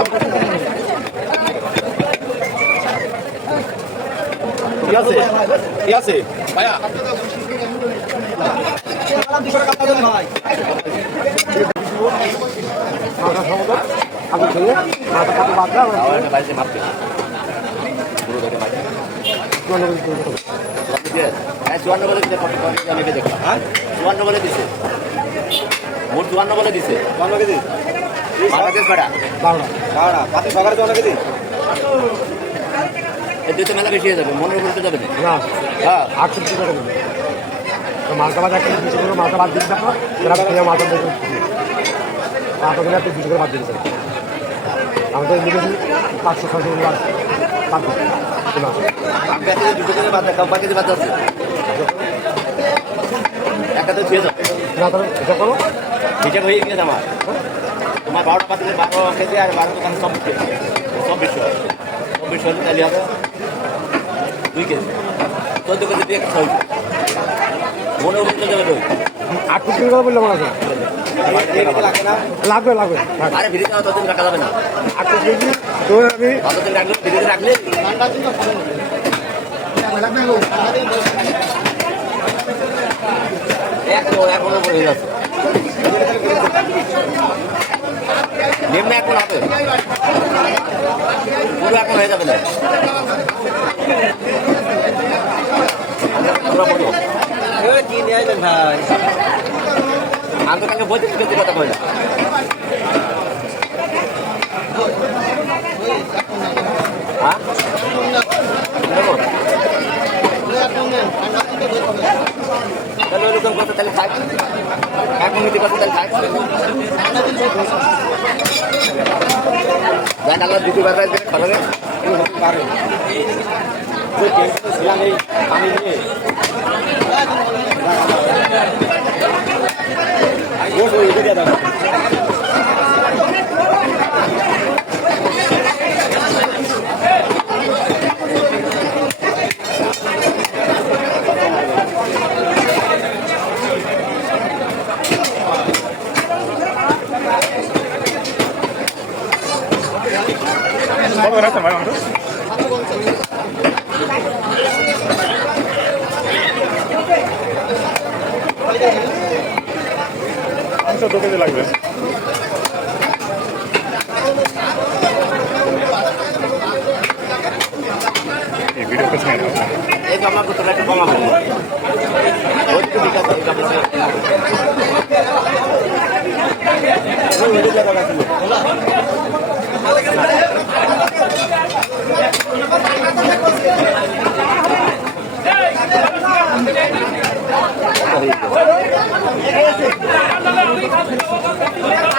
কি আছে কি আছে ভাইয়া ভাই আমি খেয়ে মাথা কত বাদ দাও বাড়িতে মাপতে পুরো ধরে মাপতে চুয়ান্ন বলে দিতে অনেকে দেখলাম হ্যাঁ চুয়ান্ন বলে দিছে মোট 54 বলে দিছে 54 কেজি বাংলাদেশ ভাড়া ভাড়া পাতি সকালে 54 কেজি এই দুটো মেলা বেশি হয়ে যাবে মনের উপরে যাবে না হ্যাঁ 68 টাকা দেবে তো মালটা বাদ একটা কিছু করে মালটা বাদ দিতে আপনার যারা খেয়ে মালটা দেখে মালটা দিলে আপনি কিছু করে বাদ দিতে আমাদের লিখেছি 500-600 বাদ বাদ দিতে দুটো কেজি বাদ দেয় কেজি বাদ আছে একটা তো দিয়ে যাও না তাহলে এটা করো হিসাব হয়ে গিয়েছে আমার তোমার 12টা পাতিলে 12 কেজি আর 12 দোকানে 24 কেজি 24 হলে তাহলে হবে 2 কেজি 14 কেজি দিয়ে একটা হইবে মনে উপরে যাবে 8 কেজি করে বললাম না লাগবে লাগবে আরে ভিড়ে যাওয়া ততদিন রাখা যাবে না 8 কেজি তো আমি ততদিন রাখলে ভিড়ে রাখলে ঠান্ডা দিন লাগবে এখন হয়ে যাচ্ছে নিম্ন এখন হবে পুরো এখন হয়ে যাবে না ভাই আমি তো বলতে কথা কই না হ্যাঁ তাহলে ওরকম কথা তাহলে থাক এখন যদি কথা তাহলে থাক জান আল্লাহ দুটো বার বাইরে খাবে পারে ছিলাম এই পানি নিয়ে বস ওই এদিকে দাও Gracias, hermano. ¿Cuánto toque de la iglesia? ¿Y video que se me da? Es mamá que te la ponga mal. Hoy te digo que te Hey!